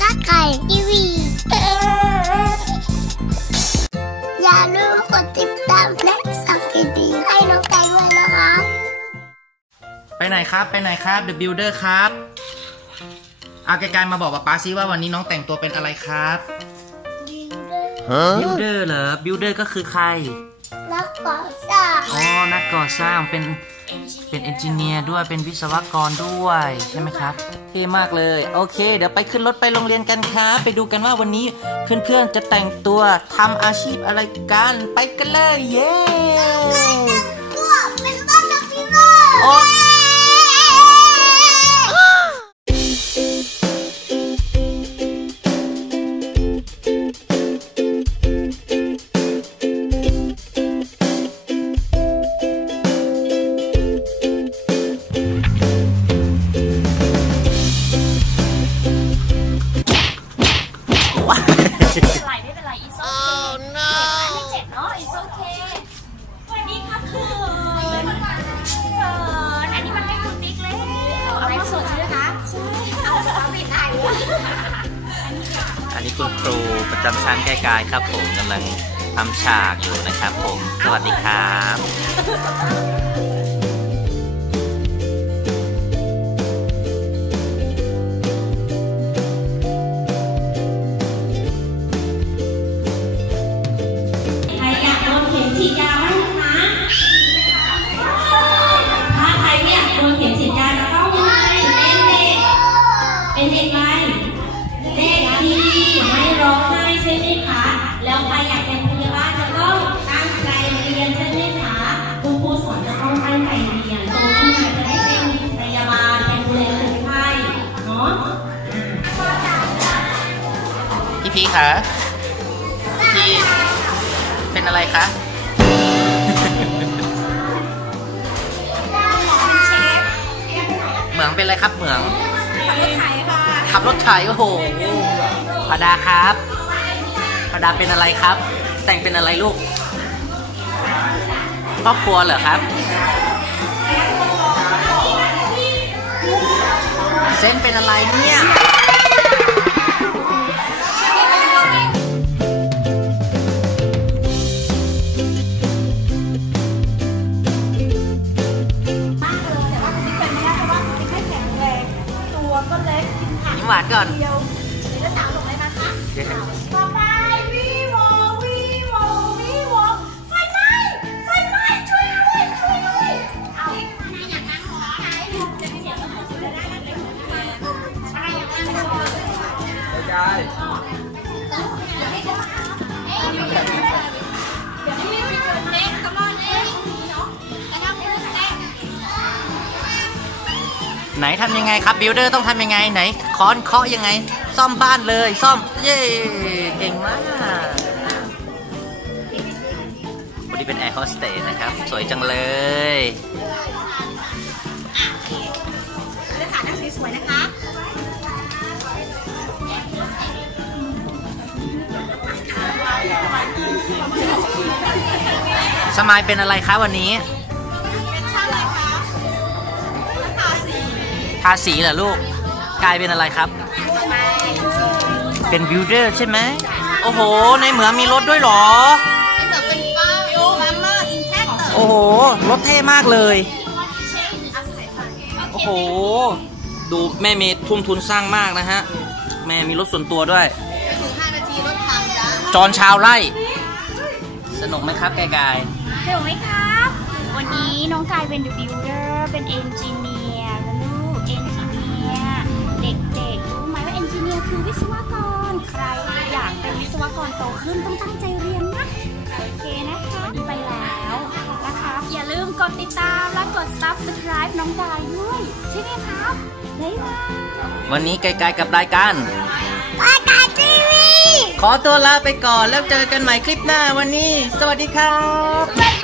ก็ไก่ทีวี อย่าลืมกดติดตามและสับสไครบ์ให้น้องไก่ด้วยนะคะไปไหนครับไปไหนครับ The Builder ครับเอาไกลๆมาบอกป๊าป๊าซิว่าวันนี้น้องแต่งตัวเป็นอะไรครับ Builder เหรอ Builder ก็คือใคร นักก่อสร้างอ๋อนักก่อสร้างเป็นเป็นเอนจิเนียร์ด้วยเป็นวิศวกรด้วยใช่ไหมครับ เท่มากเลย โอเค เดี๋ยวไปขึ้นรถไปโรงเรียนกันครับไปดูกันว่าวันนี้เพื่อนๆจะแต่งตัวทำอาชีพอะไรกัน ไปกันเลย เย้ อันนี้คุณครูประจำชั้นใกล้ๆครับผมกำลังทำฉากอยู่นะครับผม สวัสดีครับ พี่พีคะ พี่พีเป็นอะไรคะเหมืองเป็นอะไรครับเหมือง ขับรถไถโอ้โหพาดาครับพาดาเป็นอะไรครับ แต่งเป็นอะไรลูกครอบครัวเหรอครับ เส้นเป็นอะไรเนี่ย ต่อไปวีโววีโววีโวไฟไหม้ไฟไหม้ช่วยด้วยช่วยด้วยเอาอยากนั่งหอจะมีเสียงของจะได้กันเลยใช่อยากนั่งหอเดี๋ยวให้รีบไปเล็กกับมอนเองเนาะกระทั่งมือแตกไหนทำยังไงครับบิลเดอร์ต้องทำยังไงไหนค้อนเคาะยังไง ซ่อมบ้านเลย ซ่อม เย้เก่งมากวันนี้เป็นแอร์โฮสเตสนะครับ สวยจังเลยเลือกขานั่งสวยๆนะคะสมายเป็นอะไรคะวันนี้ เป็นช่างอะไรคะทาสี ทาสีเหรอลูกกลายเป็นอะไรครับ เป็นบิลเดอร์ใช่ไหมโอ้โห ในเหมืองมีรถด้วยหรอ โอ้โห รถเท่มากเลย โอ้โห ดูแม่เมย์ทุ่มทุนสร้างมากนะฮะ แม่มีรถส่วนตัวด้วย จอนชาวไร่ สนุกไหมครับไกายสนุกไหมครับ วันนี้น้องกายเป็น The Builder เป็นเอนจิเนีย เป็นวิศวกรโตขึ้นต้องตั้งใจเรียนนะ โอเคนะคะไปแล้วนะครับอย่าลืมกดติดตามและกด subscribe น้องกายด้วย ใช่ไหมครับบ๊ายบายๆวันนี้ไกลๆกับรายการก็ไก่ทีวีขอตัวลาไปก่อนแล้วเจอกันใหม่คลิปหน้าวันนี้ สวัสดีครับสวัสดีค่ะ